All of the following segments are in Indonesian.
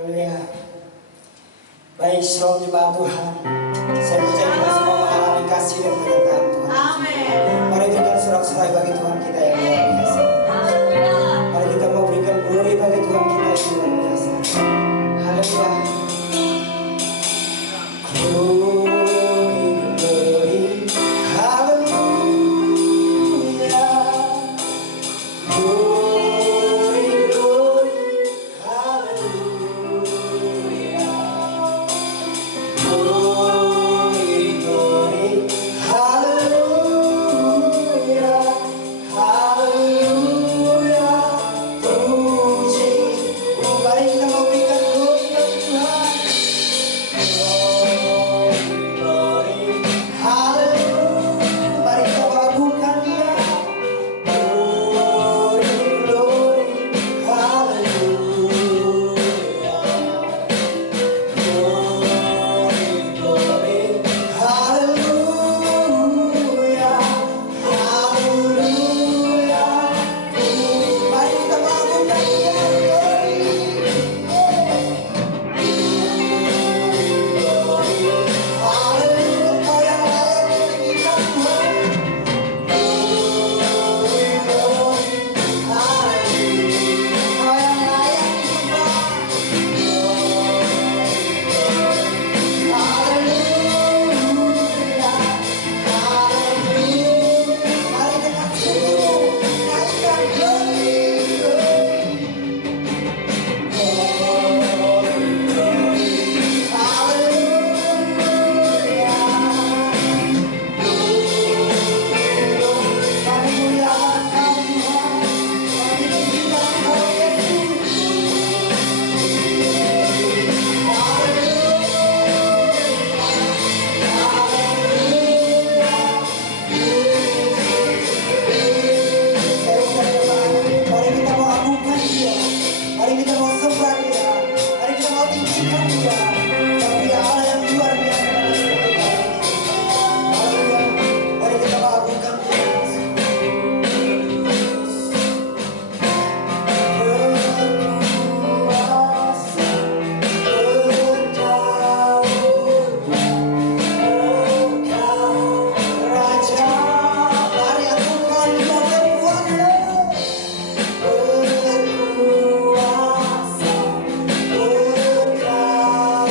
Haleluya. Baik, shalom jemaat Tuhan. Saya percaya kita semua mengalami kasih dan penyertaan Tuhan. Amin. Mari kita sorak-sorai bagi Tuhan kita yang luar biasa. Mari kita mau berikan glory bagi Tuhan kita yang luar biasa. Haleluya. Glory, glory, haleluya. Glory, glory, haleluya. Glory, glory, haleluya, haleluya. Puji, mari kita mau berikan glory bagi Tuhan. Glory, haleluya. Mari kita mengagungkan Dia. Glory, glory, haleluya. Glory, glory, haleluya, haleluya. Mari kita mengagungkan Dia. Haleluya, Kau yang layak meninggikan Tuhan. Glory, glory, haleluya. Kau yang layak disembah. Haleluya, haleluya. Mari dengan sungguh naikkan glory, glory, glory, haleluya. Kami muliakan Kau Tuhan, kami tinggikan Kau Yesus. Mari kita mau agungkan Dia, mari kita mau sembah Dia, mari kita mau tinggikan Dia. Karena Dia Allah yang luar biasa dalam hidup kita. Haleluya. Mari kita mau agungkan Dia. Berkuasa, berdaulat, Engkau Raja. Mari agungkan Dia berkuasa. Berkuasa, berdaulat,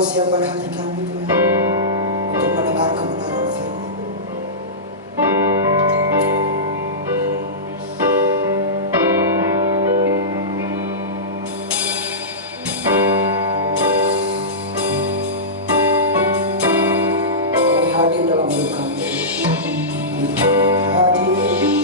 Engkau siapkan hati kami Tuhan untuk mendengar kebenaran firman. Kau hadir dalam hidup kami. Hadir di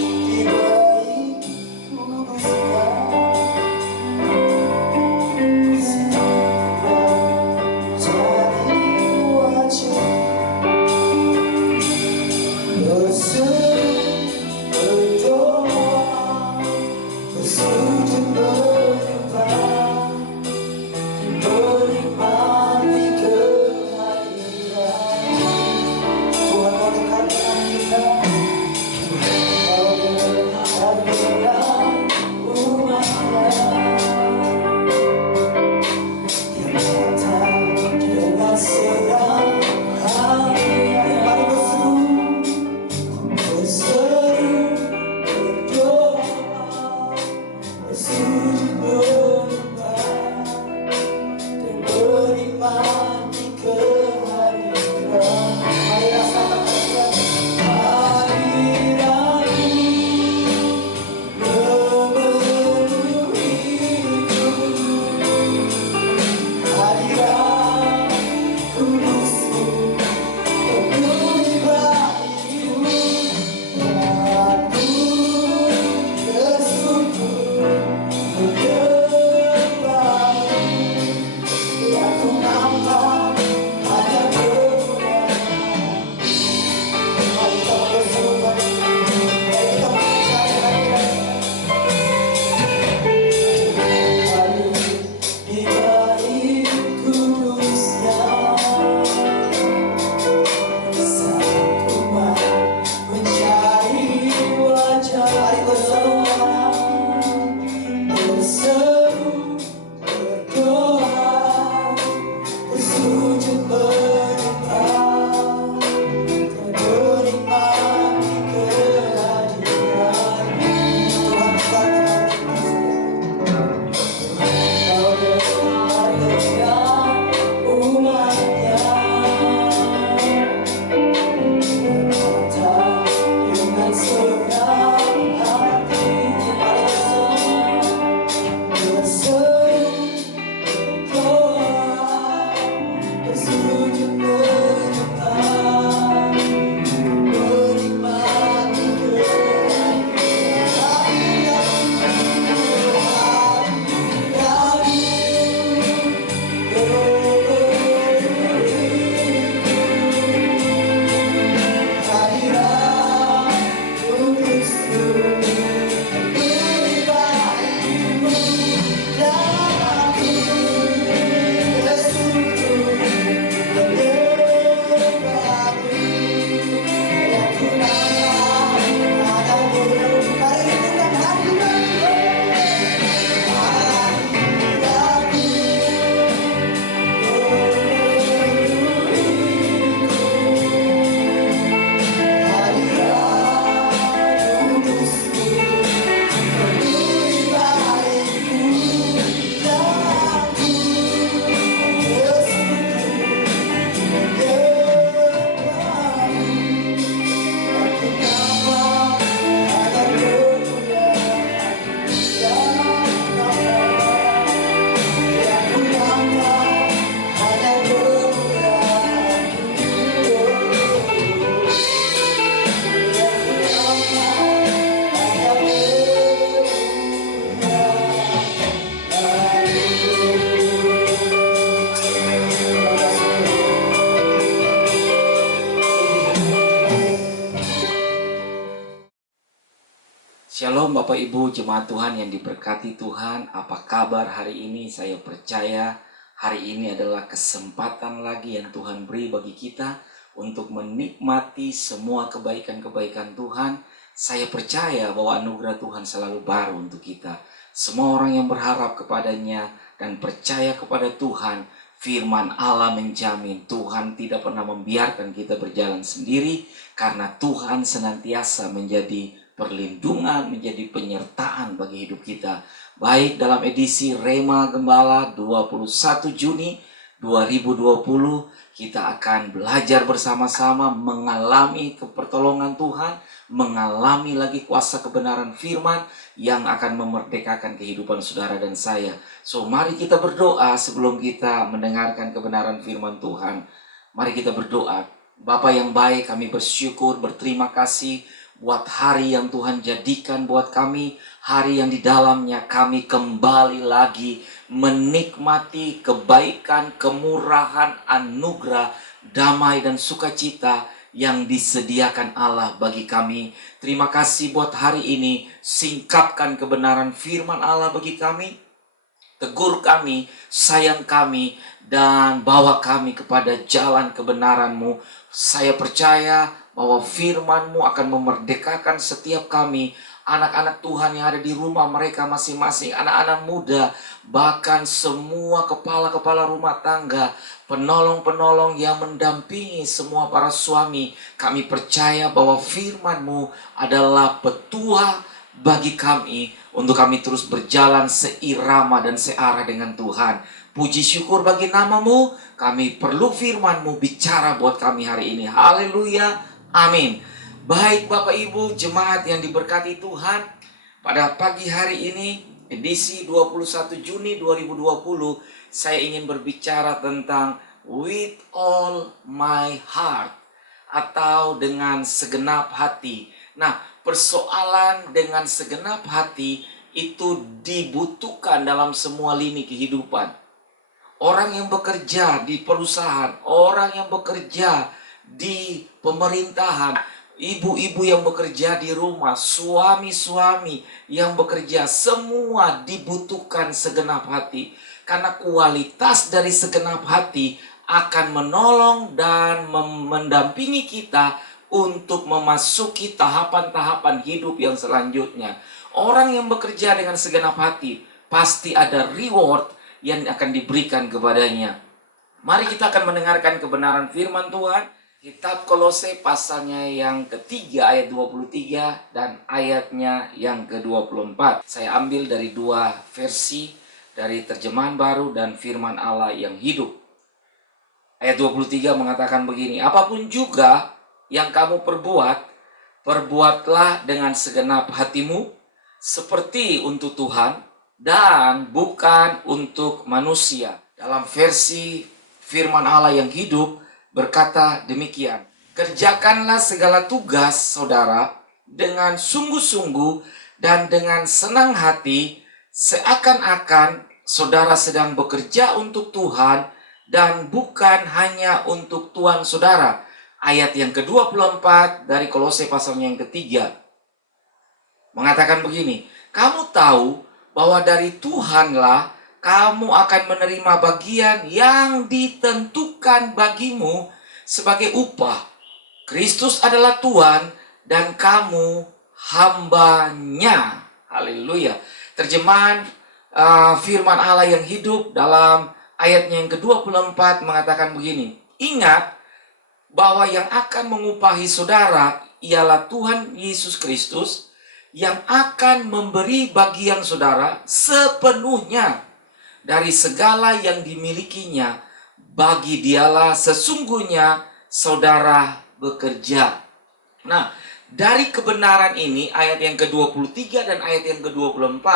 baik kudusnya. Shalom Bapak Ibu Jemaat Tuhan yang diberkati Tuhan. Apa kabar hari ini? Saya percaya hari ini adalah kesempatan lagi yang Tuhan beri bagi kita untuk menikmati semua kebaikan-kebaikan Tuhan. Saya percaya bahwa anugerah Tuhan selalu baru untuk kita. Semua orang yang berharap kepadanya dan percaya kepada Tuhan, firman Allah menjamin Tuhan tidak pernah membiarkan kita berjalan sendiri, karena Tuhan senantiasa menjadi perlindungan, menjadi penyertaan bagi hidup kita. Baik dalam edisi Rema Gembala 21 Juni 2020 kita akan belajar bersama-sama mengalami pertolongan Tuhan, mengalami lagi kuasa kebenaran firman yang akan memerdekakan kehidupan saudara dan saya. So, mari kita berdoa sebelum kita mendengarkan kebenaran firman Tuhan. Mari kita berdoa. Bapa yang baik, kami bersyukur, berterima kasih buat hari yang Tuhan jadikan buat kami, hari yang di dalamnya kami kembali lagi menikmati kebaikan, kemurahan, anugerah, damai dan sukacita yang disediakan Allah bagi kami. Terima kasih buat hari ini, singkapkan kebenaran firman Allah bagi kami, tegur kami, sayang kami, dan bawa kami kepada jalan kebenaran-Mu. Saya percaya bahwa firman-Mu akan memerdekakan setiap kami, anak-anak Tuhan yang ada di rumah mereka masing-masing, anak-anak muda, bahkan semua kepala-kepala rumah tangga, penolong-penolong yang mendampingi semua para suami. Kami percaya bahwa firman-Mu adalah petua bagi kami untuk kami terus berjalan seirama dan searah dengan Tuhan. Puji syukur bagi nama-Mu. Kami perlu firman-Mu bicara buat kami hari ini. Haleluya. Amin. Baik Bapak Ibu jemaat yang diberkati Tuhan, pada pagi hari ini edisi 21 Juni 2020 saya ingin berbicara tentang with all my heart atau dengan segenap hati. Nah, persoalan dengan segenap hati itu dibutuhkan dalam semua lini kehidupan. Orang yang bekerja di perusahaan, orang yang bekerja di pemerintahan, ibu-ibu yang bekerja di rumah, suami-suami yang bekerja, semua dibutuhkan segenap hati. Karena kualitas dari segenap hati akan menolong dan mendampingi kita untuk memasuki tahapan-tahapan hidup yang selanjutnya. Orang yang bekerja dengan segenap hati pasti ada reward yang akan diberikan kepadanya. Mari kita akan mendengarkan kebenaran firman Tuhan. Kitab Kolose pasalnya yang ketiga ayat 23 dan ayatnya yang ke-24. Saya ambil dari dua versi, dari terjemahan baru dan firman Allah yang hidup. Ayat 23 mengatakan begini, apapun juga yang kamu perbuat, perbuatlah dengan segenap hatimu, seperti untuk Tuhan dan bukan untuk manusia. Dalam versi firman Allah yang hidup berkata demikian, kerjakanlah segala tugas saudara dengan sungguh-sungguh dan dengan senang hati, seakan-akan saudara sedang bekerja untuk Tuhan dan bukan hanya untuk tuan saudara. Ayat yang ke-24 dari Kolose pasalnya yang ketiga mengatakan begini, kamu tahu bahwa dari Tuhanlah kamu akan menerima bagian yang ditentukan bagimu sebagai upah. Kristus adalah Tuhan dan kamu hambanya. Haleluya. Terjemahan firman Allah yang hidup dalam ayatnya yang ke-24 mengatakan begini, ingat bahwa yang akan mengupahi saudara ialah Tuhan Yesus Kristus, yang akan memberi bagian saudara sepenuhnya dari segala yang dimilikinya. Bagi dialah sesungguhnya saudara bekerja. Nah, dari kebenaran ini, ayat yang ke-23 dan ayat yang ke-24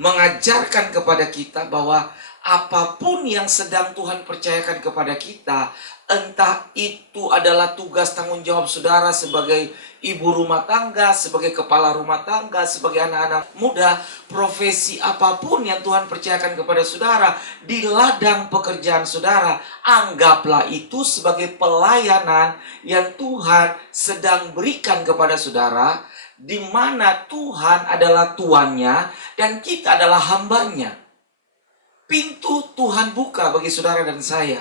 mengajarkan kepada kita bahwa apapun yang sedang Tuhan percayakan kepada kita, entah itu adalah tugas tanggung jawab saudara sebagai ibu rumah tangga, sebagai kepala rumah tangga, sebagai anak-anak muda, profesi apapun yang Tuhan percayakan kepada saudara di ladang pekerjaan saudara, anggaplah itu sebagai pelayanan yang Tuhan sedang berikan kepada saudara, di mana Tuhan adalah tuannya dan kita adalah hambanya. Pintu Tuhan buka bagi saudara dan saya.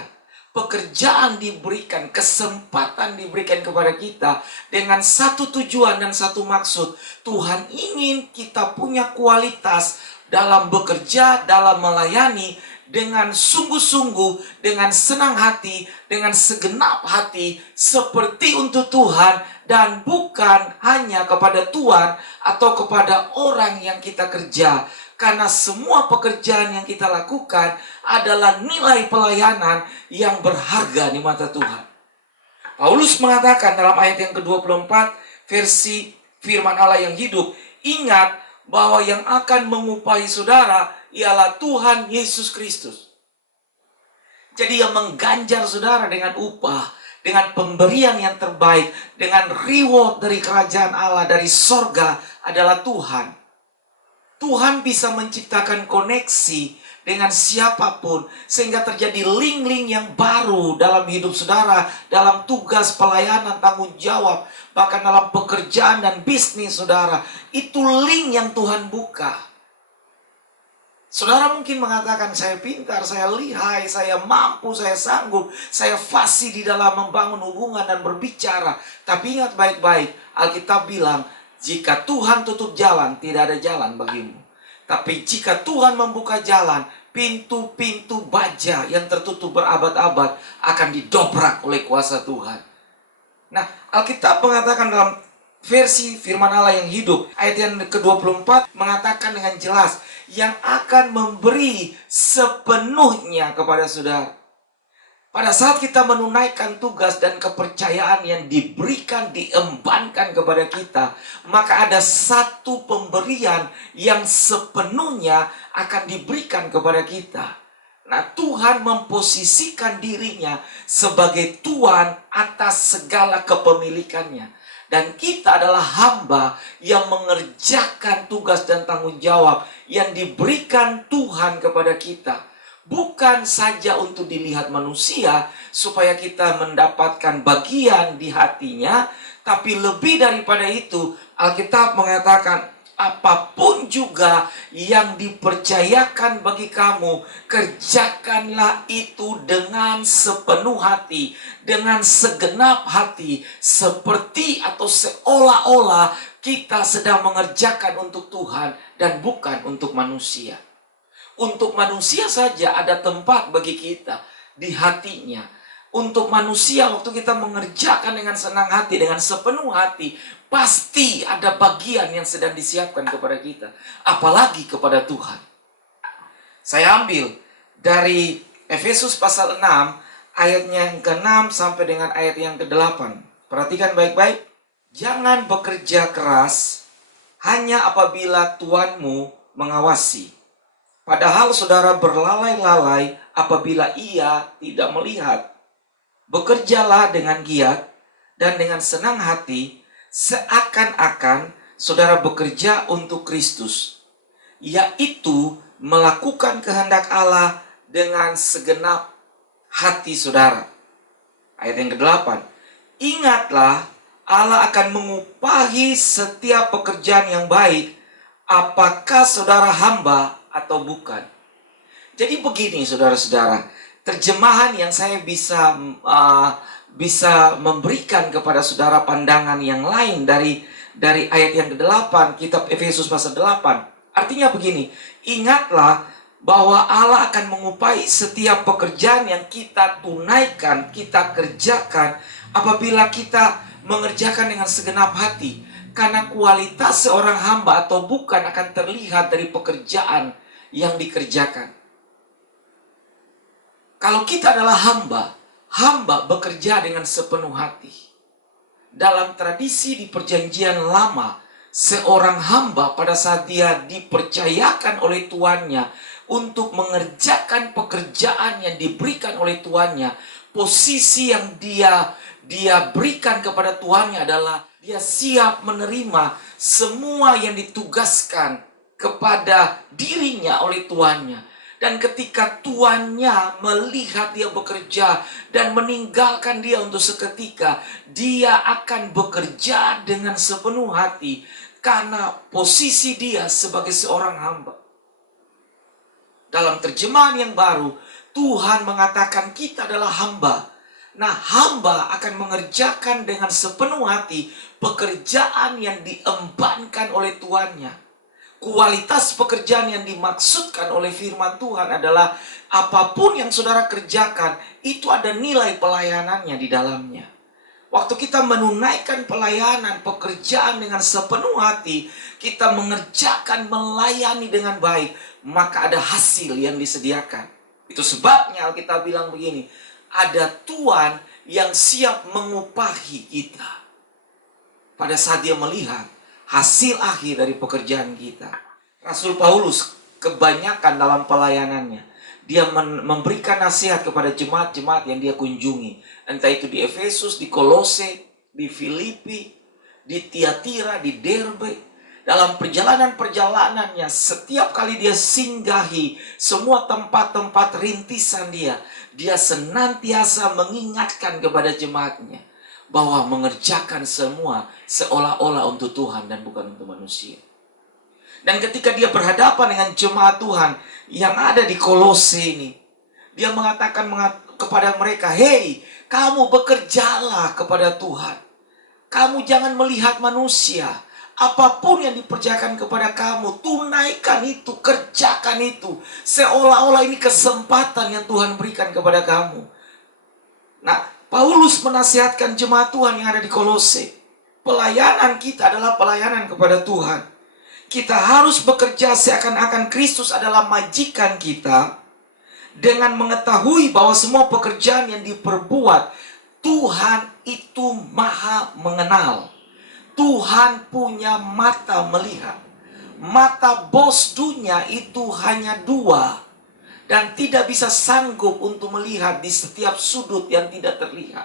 Pekerjaan diberikan, kesempatan diberikan kepada kita dengan satu tujuan dan satu maksud. Tuhan ingin kita punya kualitas dalam bekerja, dalam melayani dengan sungguh-sungguh, dengan senang hati, dengan segenap hati, seperti untuk Tuhan dan bukan hanya kepada Tuhan atau kepada orang yang kita kerja. Karena semua pekerjaan yang kita lakukan adalah nilai pelayanan yang berharga di mata Tuhan. Paulus mengatakan dalam ayat yang ke-24 versi firman Allah yang hidup, ingat bahwa yang akan mengupahi saudara ialah Tuhan Yesus Kristus. Jadi yang mengganjar saudara dengan upah, dengan pemberian yang terbaik, dengan reward dari kerajaan Allah, dari sorga adalah Tuhan. Tuhan bisa menciptakan koneksi dengan siapapun sehingga terjadi link-link yang baru dalam hidup saudara, dalam tugas pelayanan, tanggung jawab, bahkan dalam pekerjaan dan bisnis saudara. Itu link yang Tuhan buka. Saudara mungkin mengatakan, saya pintar, saya lihai, saya mampu, saya sanggup, saya fasih di dalam membangun hubungan dan berbicara. Tapi ingat baik-baik, Alkitab bilang, jika Tuhan tutup jalan, tidak ada jalan bagimu. Tapi jika Tuhan membuka jalan, pintu-pintu baja yang tertutup berabad-abad akan didobrak oleh kuasa Tuhan. Nah, Alkitab mengatakan dalam versi firman Allah yang hidup, ayat yang ke-24 mengatakan dengan jelas, yang akan memberi sepenuhnya kepada saudara. Pada saat kita menunaikan tugas dan kepercayaan yang diberikan, diembankan kepada kita, maka ada satu pemberian yang sepenuhnya akan diberikan kepada kita. Nah, Tuhan memposisikan dirinya sebagai Tuhan atas segala kepemilikannya. Dan kita adalah hamba yang mengerjakan tugas dan tanggung jawab yang diberikan Tuhan kepada kita. Bukan saja untuk dilihat manusia supaya kita mendapatkan bagian di hatinya, tapi lebih daripada itu, Alkitab mengatakan apapun juga yang dipercayakan bagi kamu, kerjakanlah itu dengan sepenuh hati, dengan segenap hati, seperti atau seolah-olah kita sedang mengerjakan untuk Tuhan dan bukan untuk manusia. Untuk manusia saja ada tempat bagi kita di hatinya. Untuk manusia waktu kita mengerjakan dengan senang hati, dengan sepenuh hati, pasti ada bagian yang sedang disiapkan kepada kita. Apalagi kepada Tuhan. Saya ambil dari Efesus pasal 6, ayatnya yang ke-6 sampai dengan ayat yang ke-8. Perhatikan baik-baik. Jangan bekerja keras hanya apabila Tuanmu mengawasi. Padahal saudara berlalai-lalai apabila ia tidak melihat. Bekerjalah dengan giat dan dengan senang hati, seakan-akan saudara bekerja untuk Kristus, yaitu melakukan kehendak Allah dengan segenap hati saudara. Ayat yang ke-8. Ingatlah, Allah akan mengupahi setiap pekerjaan yang baik, apakah saudara hamba atau bukan. Jadi begini saudara-saudara, terjemahan yang saya bisa memberikan kepada saudara pandangan yang lain dari ayat yang ke-8 kitab Efesus pasal 8. Artinya begini, ingatlah bahwa Allah akan mengupahi setiap pekerjaan yang kita tunaikan, kita kerjakan apabila kita mengerjakan dengan segenap hati. Karena kualitas seorang hamba atau bukan akan terlihat dari pekerjaan yang dikerjakan. Kalau kita adalah hamba bekerja dengan sepenuh hati. Dalam tradisi di perjanjian lama, seorang hamba pada saat dia dipercayakan oleh tuannya untuk mengerjakan pekerjaan yang diberikan oleh tuannya, posisi yang dia berikan kepada tuannya adalah dia siap menerima semua yang ditugaskan kepada dirinya oleh tuannya. Dan ketika tuannya melihat dia bekerja dan meninggalkan dia untuk seketika, dia akan bekerja dengan sepenuh hati karena posisi dia sebagai seorang hamba. Dalam terjemahan yang baru, Tuhan mengatakan kita adalah hamba. Nah, hamba akan mengerjakan dengan sepenuh hati pekerjaan yang diembankan oleh tuannya. Kualitas pekerjaan yang dimaksudkan oleh firman Tuhan adalah apapun yang saudara kerjakan, itu ada nilai pelayanannya di dalamnya. Waktu kita menunaikan pelayanan, pekerjaan dengan sepenuh hati, kita mengerjakan, melayani dengan baik, maka ada hasil yang disediakan. Itu sebabnya Alkitab bilang begini, ada Tuhan yang siap mengupahi kita pada saat dia melihat hasil akhir dari pekerjaan kita. Rasul Paulus kebanyakan dalam pelayanannya, dia memberikan nasihat kepada jemaat-jemaat yang dia kunjungi. Entah itu di Efesus, di Kolose, di Filipi, di Tiatira, di Derbe. Dalam perjalanan-perjalanannya, setiap kali dia singgahi semua tempat-tempat rintisan dia senantiasa mengingatkan kepada jemaatnya bahwa mengerjakan semua seolah-olah untuk Tuhan dan bukan untuk manusia. Dan ketika dia berhadapan dengan jemaat Tuhan yang ada di Kolose ini, dia mengatakan kepada mereka, "Hei, kamu bekerjalah kepada Tuhan. Kamu jangan melihat manusia. Apapun yang dipercayakan kepada kamu, tunaikan itu, kerjakan itu. Seolah-olah ini kesempatan yang Tuhan berikan kepada kamu." Nah, Paulus menasihatkan jemaat Tuhan yang ada di Kolose. Pelayanan kita adalah pelayanan kepada Tuhan. Kita harus bekerja seakan-akan Kristus adalah majikan kita, dengan mengetahui bahwa semua pekerjaan yang diperbuat, Tuhan itu maha mengenal. Tuhan punya mata melihat. Mata bos dunia itu hanya dua, dan tidak bisa sanggup untuk melihat di setiap sudut yang tidak terlihat.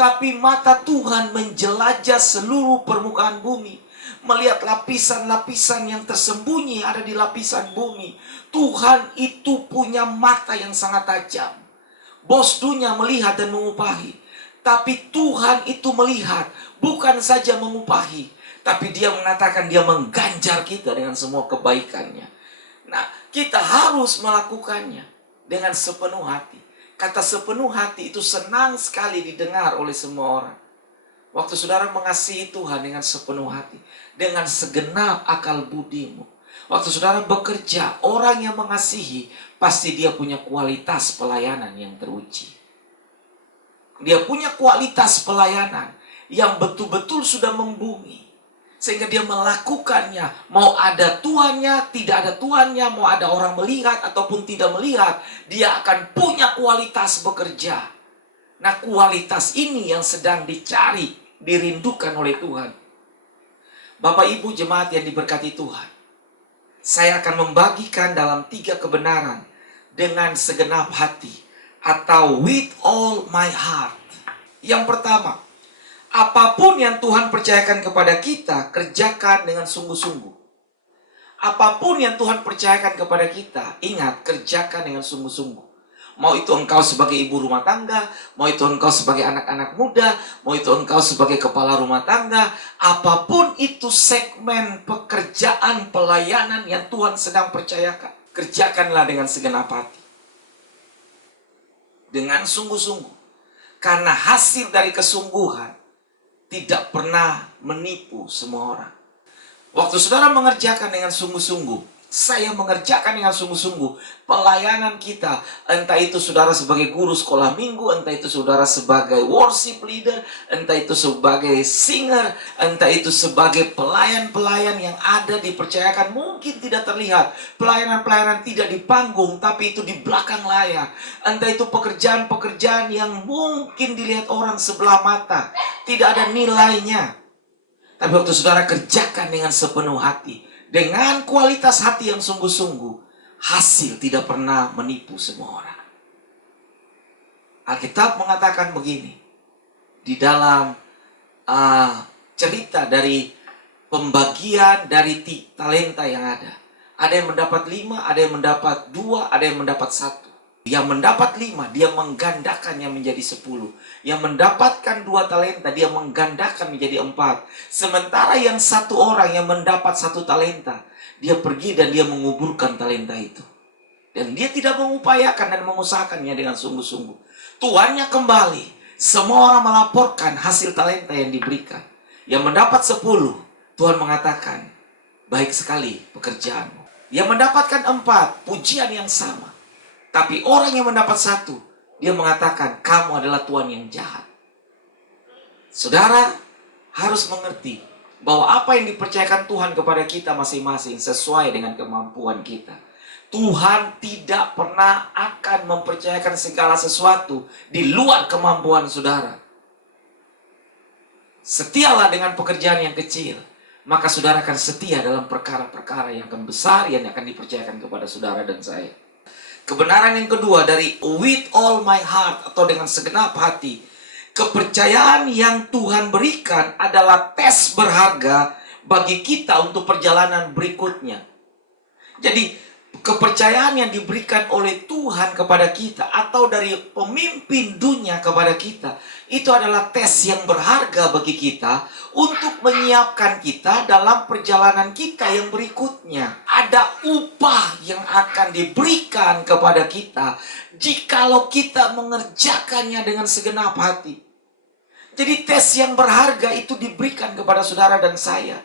Tapi mata Tuhan menjelajah seluruh permukaan bumi, melihat lapisan-lapisan yang tersembunyi ada di lapisan bumi. Tuhan itu punya mata yang sangat tajam. Bos dunia melihat dan mengupahi, tapi Tuhan itu melihat, bukan saja mengupahi, tapi dia mengatakan dia mengganjar kita dengan semua kebaikannya. Nah, kita harus melakukannya dengan sepenuh hati. Kata sepenuh hati itu senang sekali didengar oleh semua orang. Waktu saudara mengasihi Tuhan dengan sepenuh hati, dengan segenap akal budimu. Waktu saudara bekerja, orang yang mengasihi, pasti dia punya kualitas pelayanan yang teruji. Dia punya kualitas pelayanan yang betul-betul sudah membumi. Sehingga dia melakukannya, mau ada tuannya, tidak ada tuannya, mau ada orang melihat ataupun tidak melihat, dia akan punya kualitas bekerja. Nah, kualitas ini yang sedang dicari, dirindukan oleh Tuhan. Bapak Ibu jemaat yang diberkati Tuhan, saya akan membagikan dalam 3 kebenaran dengan segenap hati atau with all my heart. Yang pertama, apapun yang Tuhan percayakan kepada kita, kerjakan dengan sungguh-sungguh. Apapun yang Tuhan percayakan kepada kita, ingat, kerjakan dengan sungguh-sungguh. Mau itu engkau sebagai ibu rumah tangga, mau itu engkau sebagai anak-anak muda, mau itu engkau sebagai kepala rumah tangga, apapun itu segmen pekerjaan pelayanan yang Tuhan sedang percayakan, kerjakanlah dengan segenap hati. Dengan sungguh-sungguh. Karena hasil dari kesungguhan tidak pernah menipu semua orang. Waktu saudara mengerjakan dengan sungguh-sungguh, saya mengerjakan dengan sungguh-sungguh pelayanan kita, entah itu saudara sebagai guru sekolah minggu, entah itu saudara sebagai worship leader, entah itu sebagai singer, entah itu sebagai pelayan-pelayan yang ada dipercayakan, mungkin tidak terlihat, pelayanan-pelayanan tidak di panggung, tapi itu di belakang layar, entah itu pekerjaan-pekerjaan yang mungkin dilihat orang sebelah mata, tidak ada nilainya, tapi waktu saudara kerjakan dengan sepenuh hati, dengan kualitas hati yang sungguh-sungguh, hasil tidak pernah menipu semua orang. Alkitab mengatakan begini, di dalam cerita dari pembagian dari talenta yang ada. Ada yang mendapat 5, ada yang mendapat 2, ada yang mendapat 1. Yang mendapat 5, dia menggandakannya menjadi 10. Yang mendapatkan 2 talenta, dia menggandakan menjadi 4. Sementara yang 1 orang yang mendapat 1 talenta, dia pergi dan dia menguburkan talenta itu. Dan dia tidak mengupayakan dan mengusahakannya dengan sungguh-sungguh. Tuannya kembali, semua orang melaporkan hasil talenta yang diberikan. Yang mendapat 10, Tuhan mengatakan, baik sekali pekerjaanmu. Yang mendapatkan 4, pujian yang sama. Tapi orang yang mendapat 1, dia mengatakan, kamu adalah Tuhan yang jahat. Saudara harus mengerti bahwa apa yang dipercayakan Tuhan kepada kita masing-masing sesuai dengan kemampuan kita. Tuhan tidak pernah akan mempercayakan segala sesuatu di luar kemampuan saudara. Setialah dengan pekerjaan yang kecil, maka saudara akan setia dalam perkara-perkara yang akan besar yang akan dipercayakan kepada saudara dan saya. Kebenaran yang kedua dari with all my heart atau dengan segenap hati. Kepercayaan yang Tuhan berikan adalah tes berharga bagi kita untuk perjalanan berikutnya. Jadi kepercayaan yang diberikan oleh Tuhan kepada kita atau dari pemimpin dunia kepada kita, itu adalah tes yang berharga bagi kita untuk menyiapkan kita dalam perjalanan kita yang berikutnya. Ada upah yang akan diberikan kepada kita jikalau kita mengerjakannya dengan segenap hati. Jadi tes yang berharga itu diberikan kepada saudara dan saya.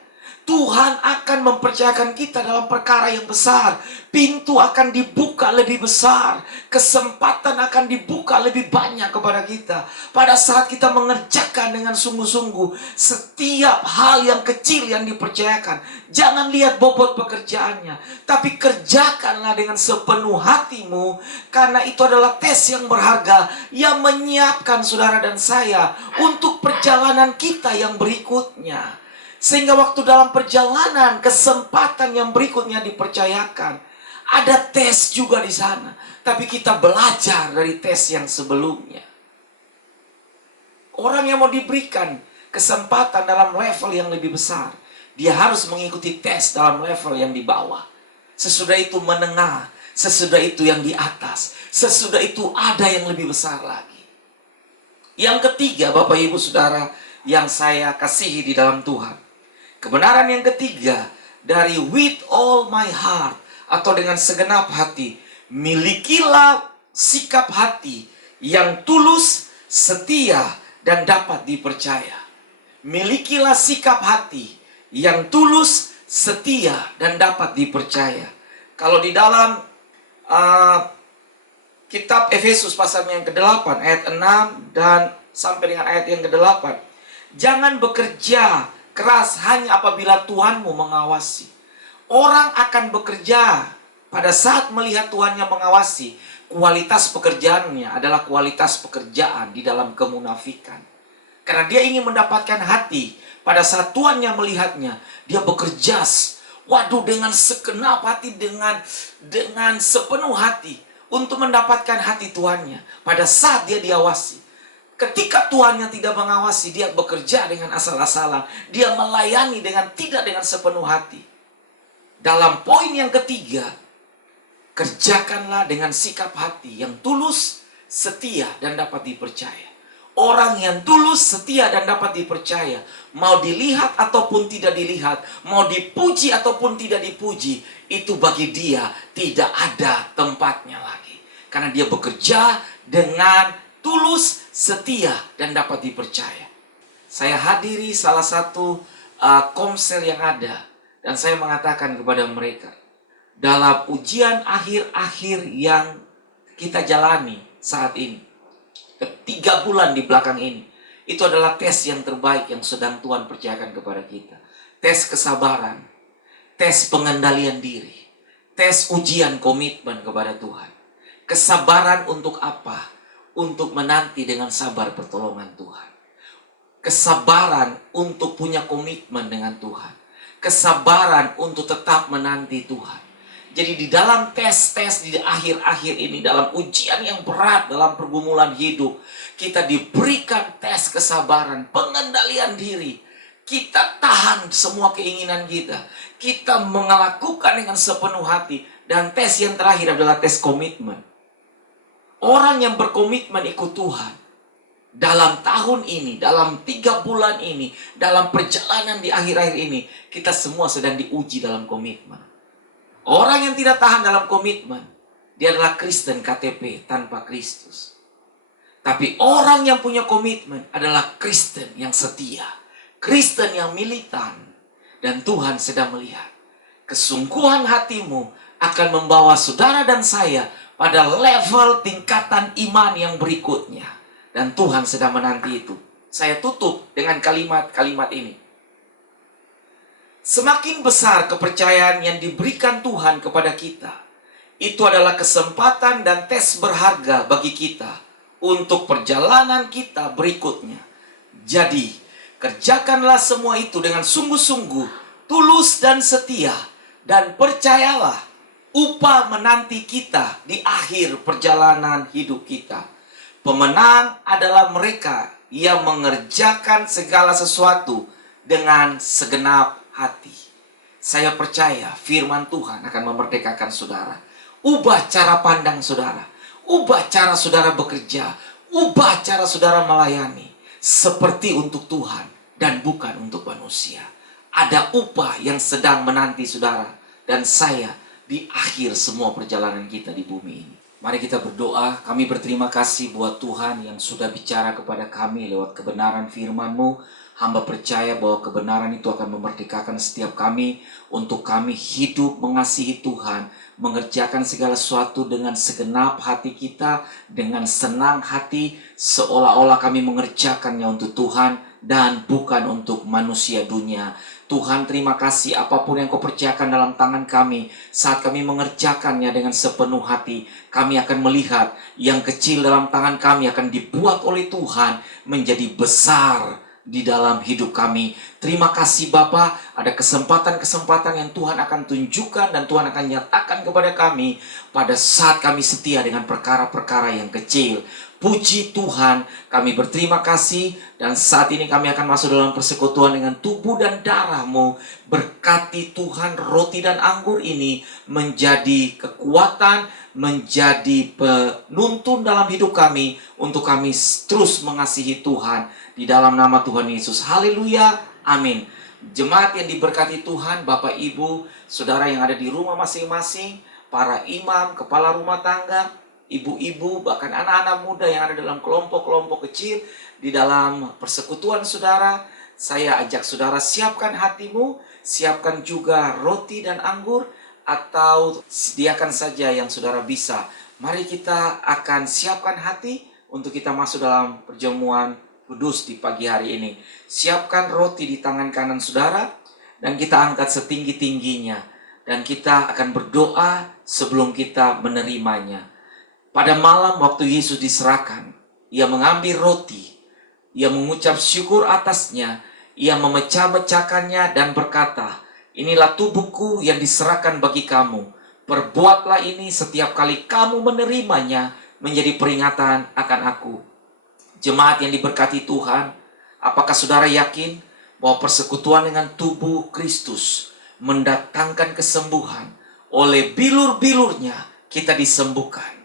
Tuhan akan mempercayakan kita dalam perkara yang besar. Pintu akan dibuka lebih besar. Kesempatan akan dibuka lebih banyak kepada kita. Pada saat kita mengerjakan dengan sungguh-sungguh setiap hal yang kecil yang dipercayakan. Jangan lihat bobot pekerjaannya, tapi kerjakanlah dengan sepenuh hatimu. Karena itu adalah tes yang berharga yang menyiapkan saudara dan saya untuk perjalanan kita yang berikutnya. Sehingga waktu dalam perjalanan, kesempatan yang berikutnya dipercayakan. Ada tes juga di sana. Tapi kita belajar dari tes yang sebelumnya. Orang yang mau diberikan kesempatan dalam level yang lebih besar, dia harus mengikuti tes dalam level yang di bawah. Sesudah itu menengah, sesudah itu yang di atas, sesudah itu ada yang lebih besar lagi. Yang ketiga, Bapak Ibu Saudara yang saya kasihi di dalam Tuhan. Kebenaran yang ketiga dari with all my heart atau dengan segenap hati. Milikilah sikap hati yang tulus, setia, dan dapat dipercaya. Milikilah sikap hati yang tulus, setia, dan dapat dipercaya. Kalau di dalam kitab Efesus pasal yang ke-8 ayat 6 dan sampai dengan ayat yang ke-8. Jangan bekerja keras hanya apabila Tuhanmu mengawasi. Orang akan bekerja pada saat melihat Tuhannya mengawasi. Kualitas pekerjaannya adalah kualitas pekerjaan di dalam kemunafikan. Karena dia ingin mendapatkan hati. Pada saat Tuhannya melihatnya, dia bekerja dengan segenap hati, dengan sepenuh hati untuk mendapatkan hati Tuhannya. Pada saat dia diawasi. Ketika Tuhan yang tidak mengawasi, dia bekerja dengan asal-asalan. Dia melayani tidak dengan sepenuh hati. Dalam poin yang ketiga, kerjakanlah dengan sikap hati yang tulus, setia, dan dapat dipercaya. Orang yang tulus, setia, dan dapat dipercaya, mau dilihat ataupun tidak dilihat, mau dipuji ataupun tidak dipuji, itu bagi dia tidak ada tempatnya lagi. Karena dia bekerja dengan tulus, setia, dan dapat dipercaya. Saya hadiri salah satu komsel yang ada. Dan saya mengatakan kepada mereka, dalam ujian akhir-akhir yang kita jalani saat ini, 3 bulan di belakang ini, itu adalah tes yang terbaik yang sedang Tuhan percayakan kepada kita. Tes kesabaran, tes pengendalian diri, tes ujian komitmen kepada Tuhan. Kesabaran untuk apa? Untuk menanti dengan sabar pertolongan Tuhan. Kesabaran untuk punya komitmen dengan Tuhan. Kesabaran untuk tetap menanti Tuhan. Jadi di dalam tes-tes di akhir-akhir ini, dalam ujian yang berat, dalam pergumulan hidup, kita diberikan tes kesabaran, pengendalian diri. Kita tahan semua keinginan kita. Kita melakukan dengan sepenuh hati. Dan tes yang terakhir adalah tes komitmen. Orang yang berkomitmen ikut Tuhan dalam tahun ini, dalam 3 bulan ini, dalam perjalanan di akhir-akhir ini, kita semua sedang diuji dalam komitmen. Orang yang tidak tahan dalam komitmen, dia adalah Kristen KTP tanpa Kristus. Tapi orang yang punya komitmen adalah Kristen yang setia, Kristen yang militan, dan Tuhan sedang melihat. Kesungguhan hatimu akan membawa saudara dan saya pada level tingkatan iman yang berikutnya. Dan Tuhan sedang menanti itu. Saya tutup dengan kalimat-kalimat ini. Semakin besar kepercayaan yang diberikan Tuhan kepada kita, itu adalah kesempatan dan tes berharga bagi kita untuk perjalanan kita berikutnya. Jadi, kerjakanlah semua itu dengan sungguh-sungguh, tulus dan setia, dan percayalah, upah menanti kita di akhir perjalanan hidup kita. Pemenang adalah mereka yang mengerjakan segala sesuatu dengan segenap hati. Saya percaya firman Tuhan akan memerdekakan saudara. Ubah cara pandang saudara. Ubah cara saudara bekerja. Ubah cara saudara melayani. Seperti untuk Tuhan dan bukan untuk manusia. Ada upah yang sedang menanti saudara dan saya di akhir semua perjalanan kita di bumi ini. Mari kita berdoa. Kami berterima kasih buat Tuhan yang sudah bicara kepada kami lewat kebenaran firman-Mu. Hamba percaya bahwa kebenaran itu akan memerdekakan setiap kami untuk kami hidup mengasihi Tuhan, mengerjakan segala sesuatu dengan segenap hati kita, dengan senang hati, seolah-olah kami mengerjakannya untuk Tuhan dan bukan untuk manusia dunia. Tuhan, terima kasih apapun yang Kau percayakan dalam tangan kami. Saat kami mengerjakannya dengan sepenuh hati, kami akan melihat yang kecil dalam tangan kami akan dibuat oleh Tuhan menjadi besar di dalam hidup kami. Terima kasih Bapa, ada kesempatan-kesempatan yang Tuhan akan tunjukkan dan Tuhan akan nyatakan kepada kami pada saat kami setia dengan perkara-perkara yang kecil. Puji Tuhan, kami berterima kasih dan saat ini kami akan masuk dalam persekutuan dengan tubuh dan darah-Mu. Berkati Tuhan roti dan anggur ini menjadi kekuatan, menjadi penuntun dalam hidup kami untuk kami terus mengasihi Tuhan di dalam nama Tuhan Yesus. Haleluya, amin. Jemaat yang diberkati Tuhan, Bapak Ibu, Saudara yang ada di rumah masing-masing, para imam, kepala rumah tangga, ibu-ibu, bahkan anak-anak muda yang ada dalam kelompok-kelompok kecil di dalam persekutuan saudara, saya ajak saudara siapkan hatimu, siapkan juga roti dan anggur, atau sediakan saja yang saudara bisa. Mari kita akan siapkan hati untuk kita masuk dalam perjamuan kudus di pagi hari ini. Siapkan roti di tangan kanan saudara, dan kita angkat setinggi-tingginya, dan kita akan berdoa sebelum kita menerimanya. Pada malam waktu Yesus diserahkan, Ia mengambil roti, Ia mengucap syukur atasnya, Ia memecah-mecahkannya dan berkata, "Inilah tubuhku yang diserahkan bagi kamu. Perbuatlah ini setiap kali kamu menerimanya menjadi peringatan akan aku." Jemaat yang diberkati Tuhan, apakah saudara yakin bahwa persekutuan dengan tubuh Kristus mendatangkan kesembuhan? Oleh bilur-bilurnya kita disembuhkan.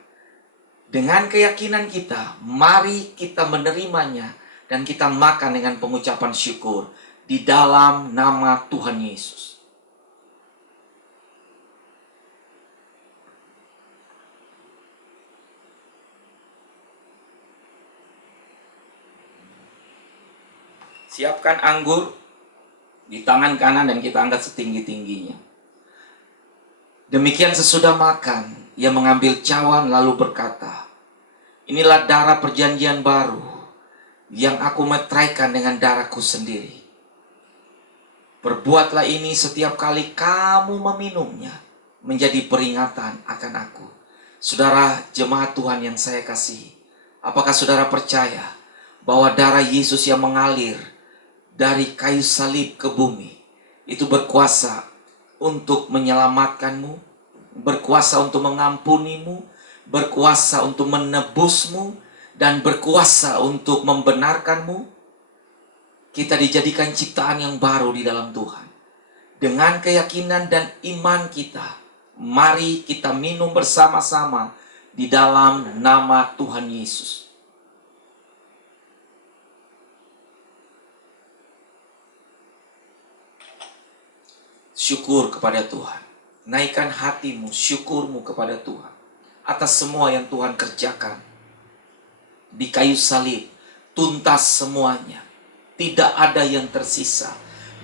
Dengan keyakinan kita, mari kita menerimanya dan kita makan dengan pengucapan syukur di dalam nama Tuhan Yesus. Siapkan anggur di tangan kanan dan kita angkat setinggi-tingginya. Demikian sesudah makan, Ia mengambil cawan lalu berkata, "Inilah darah perjanjian baru yang aku meteraikan dengan darahku sendiri. Perbuatlah ini setiap kali kamu meminumnya menjadi peringatan akan aku." Saudara jemaat Tuhan yang saya kasihi, apakah saudara percaya bahwa darah Yesus yang mengalir dari kayu salib ke bumi itu berkuasa untuk menyelamatkanmu, berkuasa untuk mengampunimu, berkuasa untuk menebusmu, dan berkuasa untuk membenarkanmu? Kita dijadikan ciptaan yang baru di dalam Tuhan. Dengan keyakinan dan iman kita, mari kita minum bersama-sama di dalam nama Tuhan Yesus. Syukur kepada Tuhan. Naikkan hatimu, syukurmu kepada Tuhan atas semua yang Tuhan kerjakan di kayu salib. Tuntas semuanya, tidak ada yang tersisa.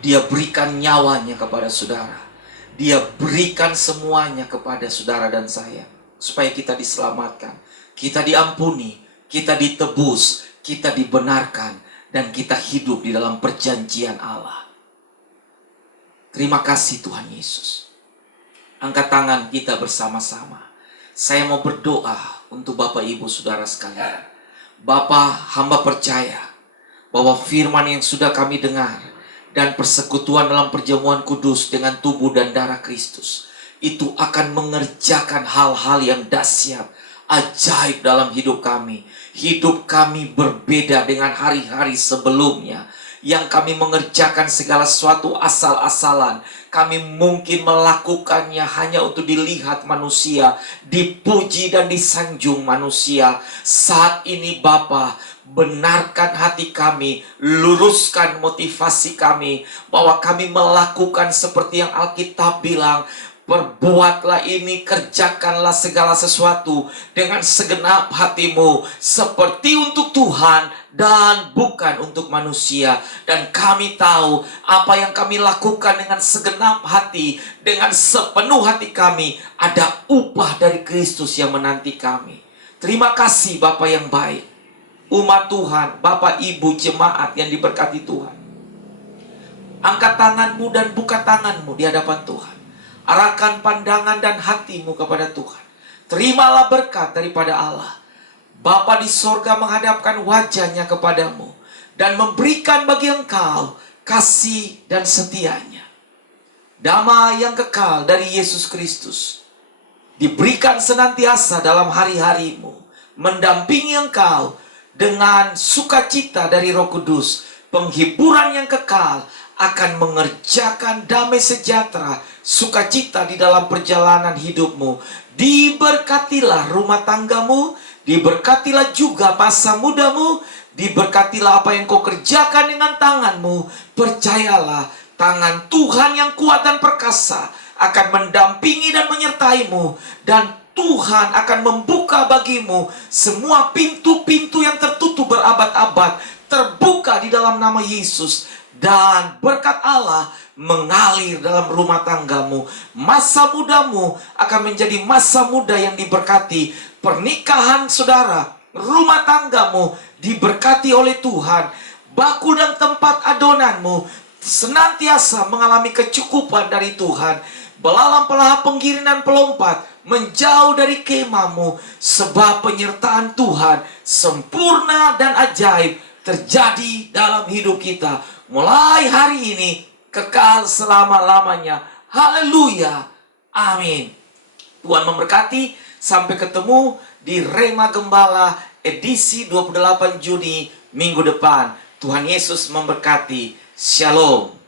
Dia berikan nyawanya kepada saudara. Dia berikan semuanya kepada saudara dan saya supaya kita diselamatkan, kita diampuni, kita ditebus, kita dibenarkan, dan kita hidup di dalam perjanjian Allah. Terima kasih Tuhan Yesus. Angkat tangan kita bersama-sama. Saya mau berdoa untuk Bapak Ibu Saudara sekalian. Bapak, hamba percaya bahwa firman yang sudah kami dengar dan persekutuan dalam perjamuan kudus dengan tubuh dan darah Kristus itu akan mengerjakan hal-hal yang dahsyat, ajaib dalam hidup kami. Hidup kami berbeda dengan hari-hari sebelumnya, yang kami mengerjakan segala sesuatu asal-asalan. Kami mungkin melakukannya hanya untuk dilihat manusia, dipuji dan disanjung manusia. Saat ini Bapa, benarkan hati kami, luruskan motivasi kami, bahwa kami melakukan seperti yang Alkitab bilang. Perbuatlah ini, kerjakanlah segala sesuatu dengan segenap hatimu, seperti untuk Tuhan dan bukan untuk manusia. Dan kami tahu apa yang kami lakukan dengan segenap hati, dengan sepenuh hati kami, ada upah dari Kristus yang menanti kami. Terima kasih Bapa yang baik. Umat Tuhan, Bapak Ibu jemaat yang diberkati Tuhan, angkat tanganmu dan buka tanganmu di hadapan Tuhan. Arahkan pandangan dan hatimu kepada Tuhan. Terimalah berkat daripada Allah. Bapa di sorga menghadapkan wajahnya kepadamu dan memberikan bagi engkau kasih dan setianya. Damai yang kekal dari Yesus Kristus diberikan senantiasa dalam hari-harimu, mendampingi engkau dengan sukacita dari Roh Kudus. Penghiburan yang kekal akan mengerjakan damai sejahtera, sukacita di dalam perjalanan hidupmu. Diberkatilah rumah tanggamu, diberkatilah juga masa mudamu, diberkatilah apa yang kau kerjakan dengan tanganmu. Percayalah, tangan Tuhan yang kuat dan perkasa akan mendampingi dan menyertaimu, dan Tuhan akan membuka bagimu semua pintu-pintu yang tertutup berabad-abad, terbuka di dalam nama Yesus. Dan berkat Allah mengalir dalam rumah tanggamu. Masa mudamu akan menjadi masa muda yang diberkati. Pernikahan saudara, rumah tanggamu diberkati oleh Tuhan. Baku dan tempat adonanmu senantiasa mengalami kecukupan dari Tuhan. Belalang pelahap penggiring dan pelompat menjauh dari kemahmu, sebab penyertaan Tuhan sempurna dan ajaib terjadi dalam hidup kita. Mulai hari ini, kekal selama-lamanya. Haleluya. Amin. Tuhan memberkati. Sampai ketemu di Rema Gembala edisi 28 Juni minggu depan. Tuhan Yesus memberkati. Shalom.